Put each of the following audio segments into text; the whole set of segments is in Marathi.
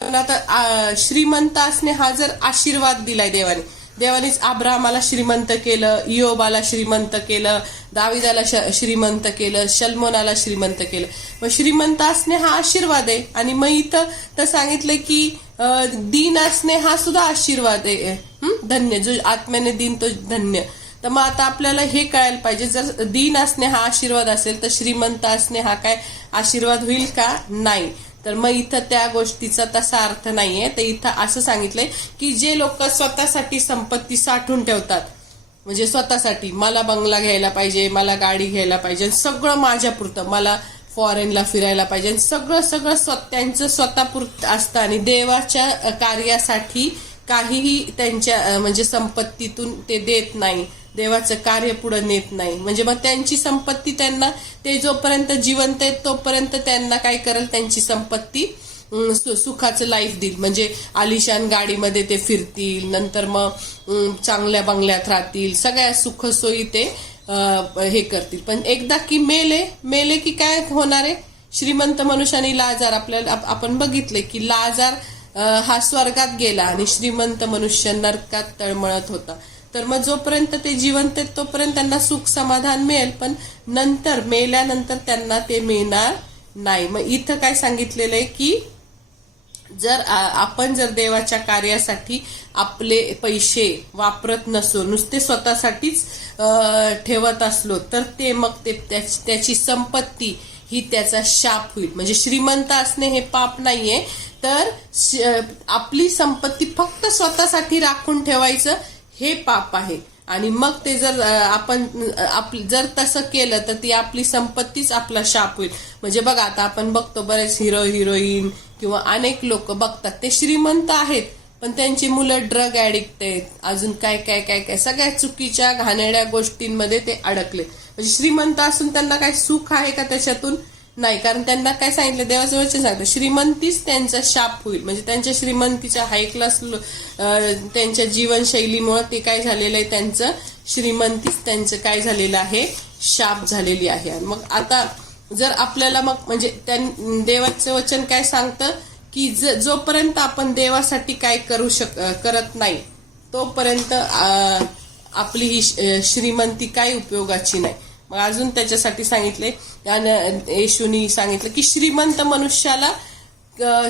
पण आता श्रीमंत असणे हा जर आशीर्वाद दिलाय देवानेच अब्राहमाला श्रीमंत केलं, इयोबाला श्रीमंत केलं, दाविदाला श्रीमंत केलं, शल्मोनाला श्रीमंत केलं. मग श्रीमंत असणे हा आशीर्वाद आहे. आणि मग इथं तर सांगितलं की दीन असणे हा सुद्धा आशीर्वाद आहे. धन्य जो आत्म्याने दीन तो धन्य. तर मग आता आपल्याला हे कळायला पाहिजे, जर दीन असणे हा आशीर्वाद असेल तर श्रीमंत असणे हा काय आशीर्वाद होईल का? नाही. तर मग इथं त्या गोष्टीचा तसा अर्थ नाहीये. तर इथं असं सांगितलंय की जे लोक स्वतःसाठी संपत्ती साठवून ठेवतात, म्हणजे स्वतःसाठी मला बंगला घ्यायला पाहिजे, मला गाडी घ्यायला पाहिजे, सगळं माझ्यापुरतं, मला फॉरेनला फिरायला पाहिजे, सगळं त्यांचं स्वतःपुरतं असतं आणि देवाच्या कार्यासाठी काहीही त्यांच्या म्हणजे संपत्तीतून ते देत नाही, देवाचं कार्य पुढे नेत नाही. म्हणजे मग त्यांची संपत्ती त्यांना, ते जोपर्यंत जिवंत आहेत तोपर्यंत त्यांना काय करेल, त्यांची संपत्ती सुखाचं लाईफ देईल. म्हणजे आलिशान गाडीमध्ये ते फिरतील, नंतर मग चांगल्या बंगल्यात राहतील, सगळ्या सुखसोयी ते हे करतील. पण एकदा की मेले की काय होणार आहे? श्रीमंत मनुष्याने लाजार, आपल्याला आपण बघितले की लाजार हा स्वर्गात गेला आणि श्रीमंत मनुष्य नरकात तळमळत होता. तर मग जोपर्यंत ते जिवंत आहेत तोपर्यंत त्यांना सुख समाधान मिळेल, पण नंतर मेल्यानंतर त्यांना ते मिळणार नाही. मग इथं काय सांगितलेलं आहे की जर आपण जर देवाच्या कार्यासाठी आपले पैसे वापरत नसो, नुसते स्वतःसाठीच ठेवत असलो, तर ते मग ते त्याची संपत्ती ही त्याचा शाप होईल. म्हणजे श्रीमंत असणे हे पाप नाहीये, तर आपली संपत्ती फक्त स्वतःसाठी राखून ठेवायचं हे पाप आहे. आणि मग ते जर आपण जर तसं केलं तर ती आपली संपत्तीच आपला शाप होईल. म्हणजे बघा, आता आपण बघतो बरेच हिरोईन किंवा अनेक लोक बघतात, ते श्रीमंत आहेत पण त्यांची मुलं ड्रग ऍडिक्ट आहेत, अजून काय काय काय काय सगळ्या चुकीच्या घाणेरड्या गोष्टींमध्ये ते अडकले. म्हणजे श्रीमंत असून त्यांना काय सुख आहे का त्याच्यातून? नाही. कारण त्यांना काय सांगितलं, देवाचं वचन सांगतं श्रीमंतीच त्यांचा शाप होईल. म्हणजे त्यांच्या श्रीमंतीच्या हाय क्लास त्यांच्या जीवनशैलीमुळे ते काय झालेलं आहे, त्यांचं श्रीमंतीच त्यांचं काय झालेलं आहे, शाप झालेली आहे. आणि मग आता जर आपल्याला मग म्हणजे देवाचं वचन काय सांगतं की जोपर्यंत आपण देवासाठी काय करत नाही तोपर्यंत आपली ही श्रीमंती काही उपयोगाची नाही. मग अजून त्याच्यासाठी सांगितले, येशूनी सांगितलं की श्रीमंत मनुष्याला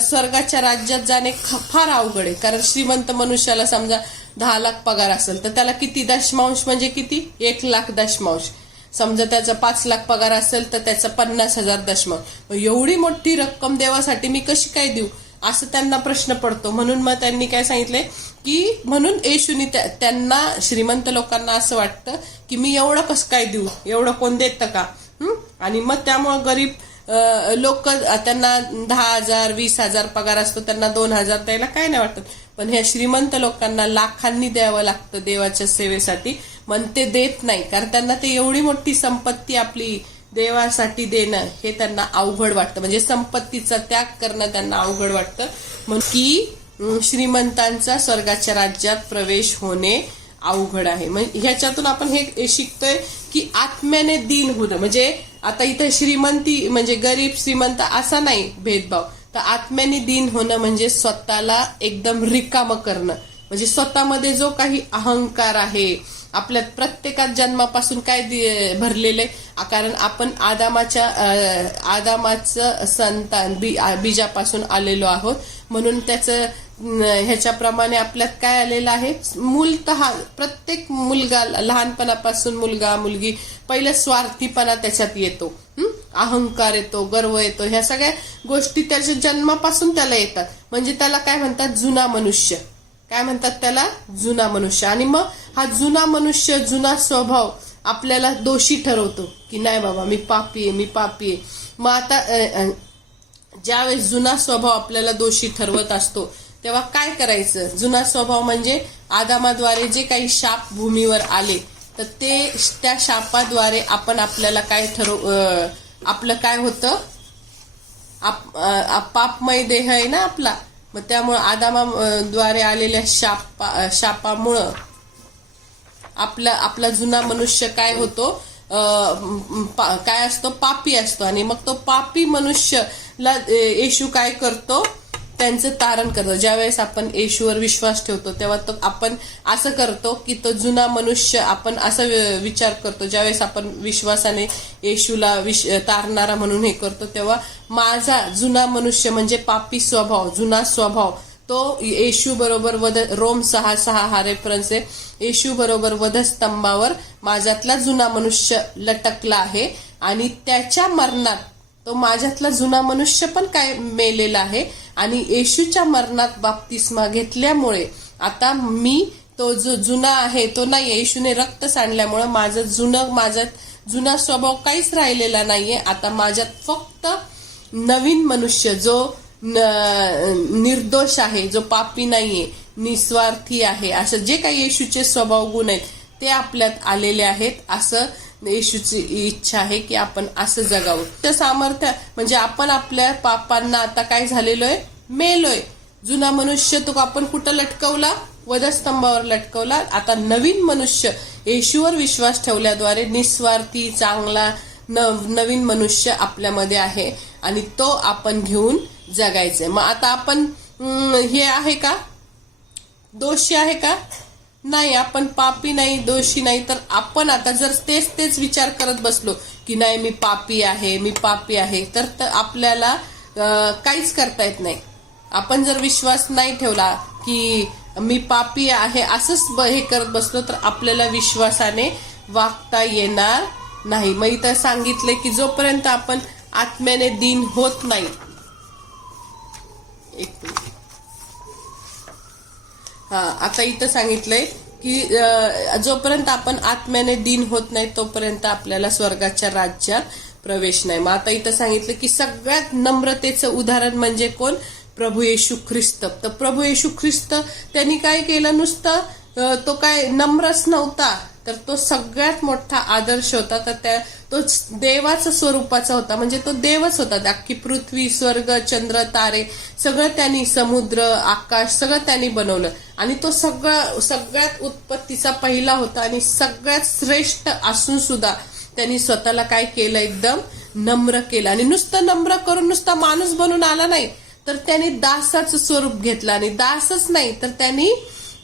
स्वर्गाच्या राज्यात जाणे फार अवघड आहे. कारण श्रीमंत मनुष्याला समजा 10 लाख पगार असेल तर त्याला किती दशमांश, म्हणजे किती 1 लाख दशमांश. समजा त्याचा 5 लाख पगार असेल तर त्याचा 50,000 दशमांश. एवढी मोठी रक्कम देवासाठी मी कशी काय देऊ, असं त्यांना प्रश्न पडतो. म्हणून मग त्यांनी काय सांगितलंय की म्हणून येशूनी त्यांना श्रीमंत लोकांना असं वाटतं की मी एवढं कसं काय देऊ, एवढं कोण देतं का? आणि मग त्यामुळे गरीब लोक, त्यांना 10,000 20,000 पगार असतो, त्यांना 2,000 द्यायला काय नाही वाटत. पण ह्या श्रीमंत लोकांना लाखांनी द्यावं लागतं देवाच्या सेवेसाठी. मग ते देत नाही, कारण त्यांना ते एवढी मोठी संपत्ती आपली देवासाठी देणं हे त्यांना अवघड वाटतं. म्हणजे संपत्तीचा त्याग करणं त्यांना अवघड वाटतं. म्हणून की श्रीमंतांचा स्वर्गाच्या राज्यात प्रवेश होणे अवघड आहे. मग ह्याच्यातून आपण हे शिकतोय की आत्म्याने दीन होणं. म्हणजे आता इथं श्रीमंती म्हणजे गरीब श्रीमंत असा नाही भेदभाव, तर आत्म्याने दीन होणं म्हणजे स्वतःला एकदम रिकामं करणं. म्हणजे स्वतःमध्ये जो काही अहंकार आहे, आपल्या प्रत्येकात जन्मापासून काय भरलेलं आहे, कारण आपण आदामाचं संतान बीजापासून आलेलो आहोत. म्हणून त्याचं ह्याच्याप्रमाणे आपल्यात काय आलेलं आहे, मूलतः प्रत्येक मुलगा लहानपणापासून मुलगा मुलगी पहिलं स्वार्थीपणा त्याच्यात येतो, अहंकार येतो, गर्व येतो, ह्या सगळ्या गोष्टी त्याच्या जन्मापासून त्याला येतात. म्हणजे त्याला काय म्हणतात, जुना मनुष्य. काय म्हणतात त्याला, जुना मनुष्य. आणि मग हा जुना मनुष्य, जुना स्वभाव आपल्याला दोषी ठरवतो की नाही बाबा मी पापी आहे. मग आता ज्यावेळेस जुना स्वभाव आपल्याला दोषी ठरवत असतो तेव्हा काय करायचं? जुना स्वभाव म्हणजे आदामाद्वारे जे काही शाप भूमीवर आले, तर ते त्या शापाद्वारे आपण आपल्याला काय आपलं काय होतं, पापमय देह आहे ना आपला. मग त्यामुळं आदामाद्वारे आलेल्या शापामुळं आपला जुना मनुष्य काय होतो, काय असतो, पापी असतो. आणि मग तो पापी मनुष्यला येशू काय करतो, त्यांचं तारण करतो. ज्यावेळेस आपण येशूवर विश्वास ठेवतो तेव्हा तो आपण असं करतो की तो जुना मनुष्य, आपण असा विचार करतो ज्यावेळेस आपण विश्वासाने येशूला तारणारा म्हणून हे करतो, तेव्हा माझा जुना मनुष्य म्हणजे पापी स्वभाव, जुना स्वभाव तो येशू बरोबर रोम 6:6 हा रेफरन्स आहे. येशू बरोबर वधस्तंभावर माझ्यातला जुना मनुष्य लटकला आहे आणि त्याच्या मरणात तो माझ्यातला जुना मनुष्य पण काय मेलेला आहे आणि येशूच्या मरणात बाप्तिस्मा घेतल्यामुळे आता मी तो जो जुना आहे तो नाही, येशूने रक्त सांडल्यामुळे माझा जुना स्वभाव काहीच राहिलेला नाहीये. आता माझ्यात फक्त नवीन मनुष्य जो निर्दोष आहे, जो पापी नाहीये, निस्वार्थी आहे, असं जे काही येशूचे स्वभाव गुण आहेत ते आपल्यात आलेले आहेत. असं येशूची इच्छा आहे की आपण असं जगावं. त्या सामर्थ्य म्हणजे आपण आपल्या पापांना आता काय झालेलो आहे, मेलोय. जुना मनुष्य तो आपण कुठं लटकवला, वधस्तंभावर लटकवला. आता नवीन मनुष्य येशूवर विश्वास ठेवल्याद्वारे निस्वार्थी चांगला नवीन मनुष्य आपल्यामध्ये आहे आणि तो आपण घेऊन जगायचंय. मग आता आपण हे आहे का, दोषी आहे का, नाही, आपण पापी नाही, दोषी नाही. तर आपण आता जर तेच विचार करत बसलो की नाही मी पापी आहे तर आपल्याला काहीच करता येत नाही. आपण जर विश्वास नाही ठेवला की मी पापी आहे असंच हे करत बसलो तर आपल्याला विश्वासाने वागता येणार नाही. मग इथं सांगितलंय की जोपर्यंत आपण आत्म्याने दीन होत नाही, आता इथं सांगितलंय की जोपर्यंत आपण आत्म्याने दीन होत नाही तोपर्यंत आपल्याला स्वर्गाच्या राज्यात प्रवेश नाही. मग आता इथं सांगितलं की सगळ्यात नम्रतेचं उदाहरण म्हणजे कोण, प्रभू येशू ख्रिस्त. तर प्रभू येशू ख्रिस्त त्यांनी काय केलं, नुसतं तो काय नम्रच नव्हता तर तो सगळ्यात मोठा आदर्श होता. तर तो देवाचा स्वरूपाचा होता, म्हणजे तो देवच होता. अख्खी पृथ्वी, स्वर्ग, चंद्र, तारे सगळं त्यांनी, समुद्र, आकाश सगळं त्यांनी बनवलं आणि तो सगळ्यात उत्पत्तीचा पहिला होता आणि सगळ्यात श्रेष्ठ असून सुद्धा त्यांनी स्वतःला काय केलं, एकदम नम्र केलं. आणि नुसतं नम्र करून नुसता माणूस बनून आला नाही तर त्यांनी दासाचं स्वरूप घेतलं आणि दासच नाही तर त्यांनी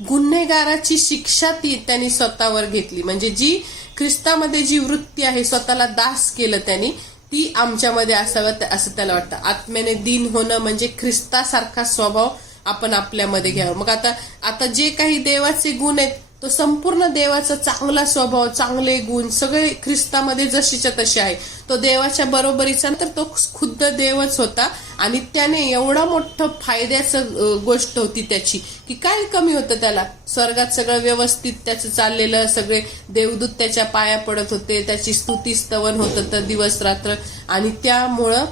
गुन्हेगाराची शिक्षा त्यांनी स्वतःवर घेतली. म्हणजे जी ख्रिस्तामध्ये जी वृत्ती आहे, स्वतःला दास केलं त्यांनी, ती आमच्यामध्ये असावं असं त्याला वाटतं. आत्म्याने दीन होणं म्हणजे ख्रिस्तासारखा स्वभाव आपण आपल्यामध्ये घ्यावा. मग आता जे काही देवाचे गुण आहेत तो संपूर्ण देवाचा चांगला स्वभाव, चांगले गुण सगळे ख्रिस्तामध्ये जशीच्या तसे आहे. तो देवाच्या बरोबरीचा तर तो खुद्द देवच होता आणि त्याने एवढा मोठं फायद्याचं गोष्ट होती त्याची की काय कमी होतं त्याला. स्वर्गात सगळं व्यवस्थित त्याचं चाललेलं, सगळे देवदूत त्याच्या पाया पडत होते, त्याची स्तुती स्तवन होत होतं दिवस रात्र आणि त्यामुळं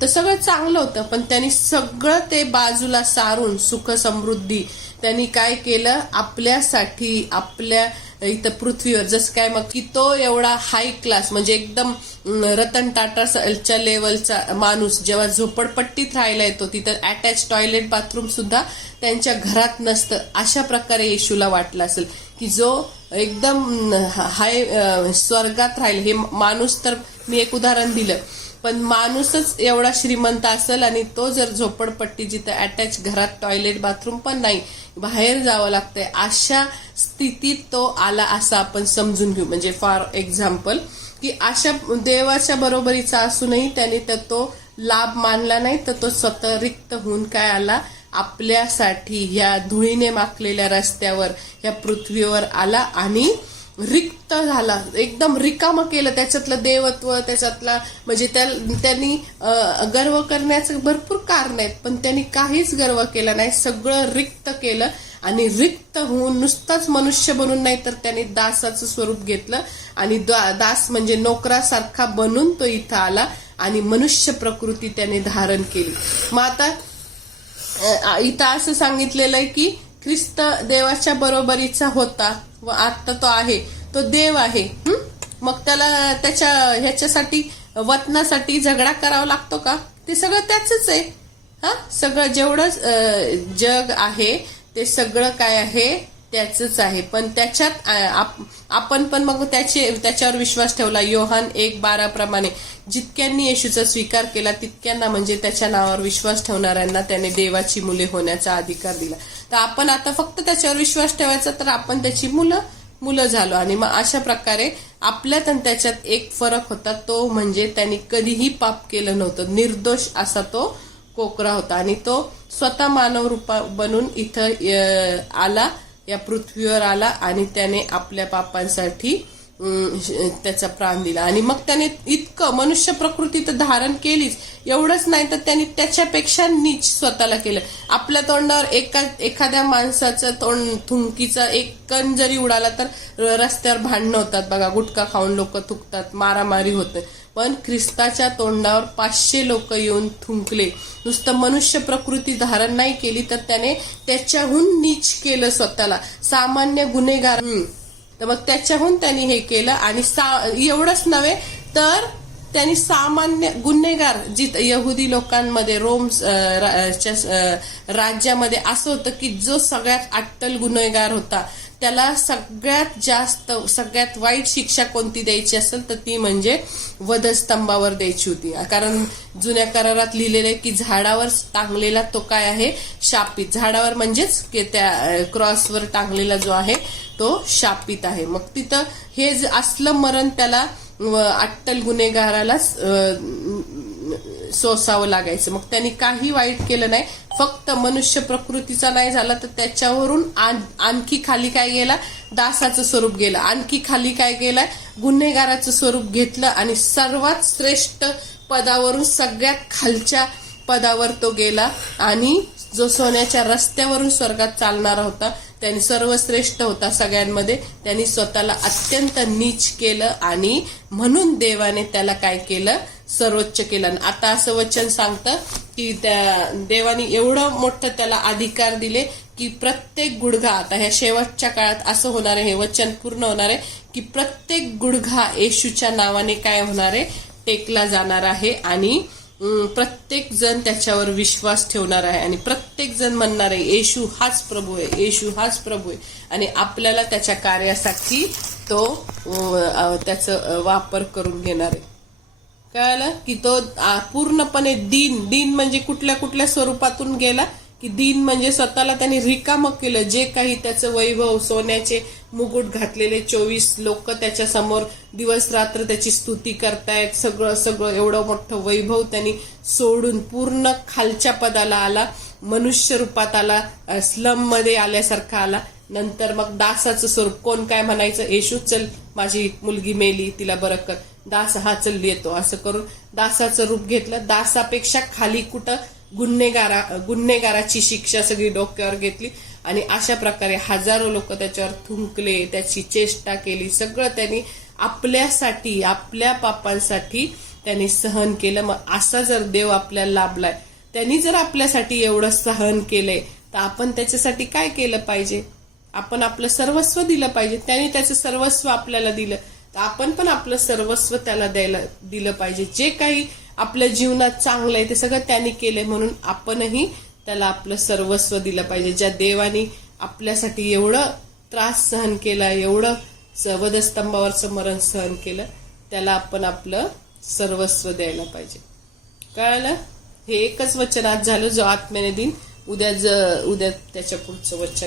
तर सगळं चांगलं होतं. पण त्यांनी सगळं ते बाजूला सारून सुख समृद्धी त्यांनी काय केलं आपल्यासाठी, आपल्या इथं पृथ्वीवर जसं काय मग की तो एवढा हाय क्लास म्हणजे एकदम रतन टाटाच्या लेवलचा माणूस जेव्हा झोपडपट्टीत राहायला येतो तिथं अटॅच टॉयलेट बाथरूम सुद्धा त्यांच्या घरात नसतं. अशा प्रकारे येशूला वाटलं असेल की जो एकदम हाय स्वर्गात राहील. हे माणूस तर मी एक उदाहरण दिलं, पण माणूसच एवढा श्रीमंत असेल आणि तो जर झोपडपट्टी जिथं अटॅच घरात टॉयलेट बाथरूम पण नाही, बाहेर जावं लागतंय, अशा स्थितीत तो आला असं आपण समजून घेऊ. म्हणजे फॉर एक्झाम्पल की अशा देवाच्या बरोबरीचा असूनही त्याने तो लाभ मानला नाही तर तो स्वतः रिक्त होऊन काय आला, आपल्यासाठी ह्या धुळीने माखलेल्या रस्त्यावर ह्या पृथ्वीवर आला आणि रिक्त झाला, एकदम रिकामं केलं. त्याच्यातलं देवत्व, त्याच्यातला म्हणजे त्यांनी गर्व करण्याचं भरपूर कारण आहेत पण त्यांनी काहीच गर्व केला नाही, सगळं रिक्त केलं आणि रिक्त होऊन नुसताच मनुष्य बनून नाही तर त्यांनी दासाचं स्वरूप घेतलं आणि दास म्हणजे नोकरासारखा बनून तो इथं आला आणि मनुष्य प्रकृती त्याने धारण केली. मग आता इथं असं सांगितलेलं आहे की ख्रिस्त देवाच्या बरोबरीचा होता व आता तो आहे, तो देव आहे. मग त्याला त्याच्या ह्याच्यासाठी वतनासाठी झगडा करावा लागतो का? ते सगळं त्याचंच आहे. सगळं जेवढं जग आहे ते सगळं काय आहे त्याचंच आहे. पण त्याच्यात आपण पण मग त्याच्यावर विश्वास ठेवला. योहान 1:12 प्रमाणे जितक्यांनी येशूचा स्वीकार केला तितक्यांना म्हणजे त्याच्या नावावर विश्वास ठेवणाऱ्यांना त्याने देवाची मुले होण्याचा अधिकार दिला. तर आपण आता फक्त त्याच्यावर विश्वास ठेवायचा, तर आपण त्याची मुलं झालो. आणि मग अशा प्रकारे आपल्यात आणि त्याच्यात एक फरक होता, तो म्हणजे त्यांनी कधीही पाप केलं नव्हतं. निर्दोष असा तो कोकरा होता आणि तो स्वतः मानव रूपा बनून इथं आला, या पृथ्वीवर आला आणि त्याने आपल्या पापांसाठी त्याचा प्राण दिला. आणि मग त्याने इतकं मनुष्य प्रकृती तर धारण केलीच, एवढंच नाही तर त्याने त्याच्यापेक्षा नीच स्वतःला केलं. आपल्या तोंडावर एखाद्या माणसाचं तोंड थुंकीचा एक कण जरी उडाला तर रस्त्यावर भांडणं होतात बघा, गुटखा खाऊन लोक थुंकतात, मारामारी होते. पण ख्रिस्ताच्या तोंडावर 500 लोक येऊन थुंकले. नुसतं मनुष्य प्रकृती धारण नाही केली तर त्याने त्याच्याहून नीच केलं स्वतःला, सामान्य गुन्हेगार. तर मग त्याच्याहून त्यांनी हे केलं. आणि एवढंच नव्हे तर त्यांनी सामान्य गुन्हेगार, यहुदी लोकांमध्ये रोम राज्यामध्ये असं होतं की जो सगळ्यात अट्टल गुन्हेगार होता त्याला सगळ्यात जास्त सगळ्यात वाईट शिक्षा कोणती द्यायची असेल तर ती म्हणजे वधस्तंभावर द्यायची होती. कारण जुन्या करारात लिहिलेलं आहे की झाडावर टांगलेला तो काय आहे, शापित. झाडावर म्हणजेच त्या क्रॉसवर टांगलेला जो आहे तो शापित आहे. मग तिथं हे असलं मरण त्याला अट्टल गुन्हेगारालाच सोसावं लागायचं. मग त्यांनी काही वाईट केलं नाही, फक्त मनुष्य प्रकृतीचा नाही झाला तर त्याच्यावरून आणखी खाली काय गेला, दासाचं स्वरूप गेलं. आणखी खाली काय गेलं, गुन्हेगाराचं स्वरूप घेतलं आणि सर्वात श्रेष्ठ पदावरून सगळ्यात खालच्या पदावर तो गेला. आणि जो सोन्याच्या रस्त्यावरून स्वर्गात चालणारा होता, त्यांनी सर्वश्रेष्ठ होता सगळ्यांमध्ये, त्यांनी स्वतःला अत्यंत नीच केलं आणि म्हणून देवाने त्याला काय केलं, सर्वोच्च केलं. आता असं वचन सांगतं की त्या देवाने एवढं मोठं त्याला अधिकार दिले की प्रत्येक गुडघा, आता ह्या शेवटच्या काळात असं होणार आहे, हे वचन पूर्ण होणार आहे की प्रत्येक गुडघा येशूच्या नावाने काय होणार आहे, टेकला जाणार आहे. आणि प्रत्येक जण त्याच्यावर विश्वास ठेवणार आहे आणि प्रत्येक जण म्हणणार आहे येशू हाच प्रभू आहे, येशू हाच प्रभू आहे. आणि आपल्याला त्याच्या कार्यासाठी तो त्याचा वापर करून घेणार आहे. कळलं की तो पूर्णपणे दीन म्हणजे कुठल्या कुठल्या स्वरूपातून गेला की दीन म्हणजे स्वतःला त्यांनी रिकामं केलं. जे काही त्याचं वैभव, सोन्याचे मुकुट घातलेले 24 लोक त्याच्या समोर दिवस रात्र त्याची स्तुती करतायत, सगळं एवढं मोठं वैभव त्यांनी सोडून पूर्ण खालच्या पदाला आला, मनुष्य रूपात आला, स्लम मध्ये आल्यासारखा आला. नंतर मग दासाचं स्वरूप, कोण काय म्हणायचं, येशू चल माझी मुलगी मेली तिला बरं कर, दास हा चल येतो, असं करून दासाचं रूप घेतलं. दासापेक्षा खाली कुठं गुन्हेगाराची शिक्षा सगळी डोक्यावर घेतली. आणि अशा प्रकारे हजारो लोक त्याच्यावर थुंकले, त्याची चेष्टा केली, सगळं त्यांनी आपल्यासाठी, आपल्या पापांसाठी त्यांनी सहन केलं. मग असा जर देव आपल्याला लाभलाय, त्यांनी जर आपल्यासाठी एवढं सहन केलंय तर आपण त्याच्यासाठी काय केलं पाहिजे, आपण आपलं सर्वस्व दिलं पाहिजे. त्यांनी त्याचं सर्वस्व आपल्याला दिलं तर आपण पण आपलं सर्वस्व त्याला दिलं पाहिजे. जे काही आपल्या जीवनात चांगलं आहे ते सगळं त्यांनी केलंय, म्हणून आपणही त्याला आपलं सर्वस्व दिलं पाहिजे. ज्या देवानी आपल्यासाठी एवढं त्रास सहन केला, एवढं वधस्तंभावरचं मरण सहन केलं, त्याला आपण आपलं सर्वस्व द्यायला पाहिजे. कळलं? हे एकच वचन आज झालं जो आत्म्याने दिन. उद्या त्याच्या पुढचं वचन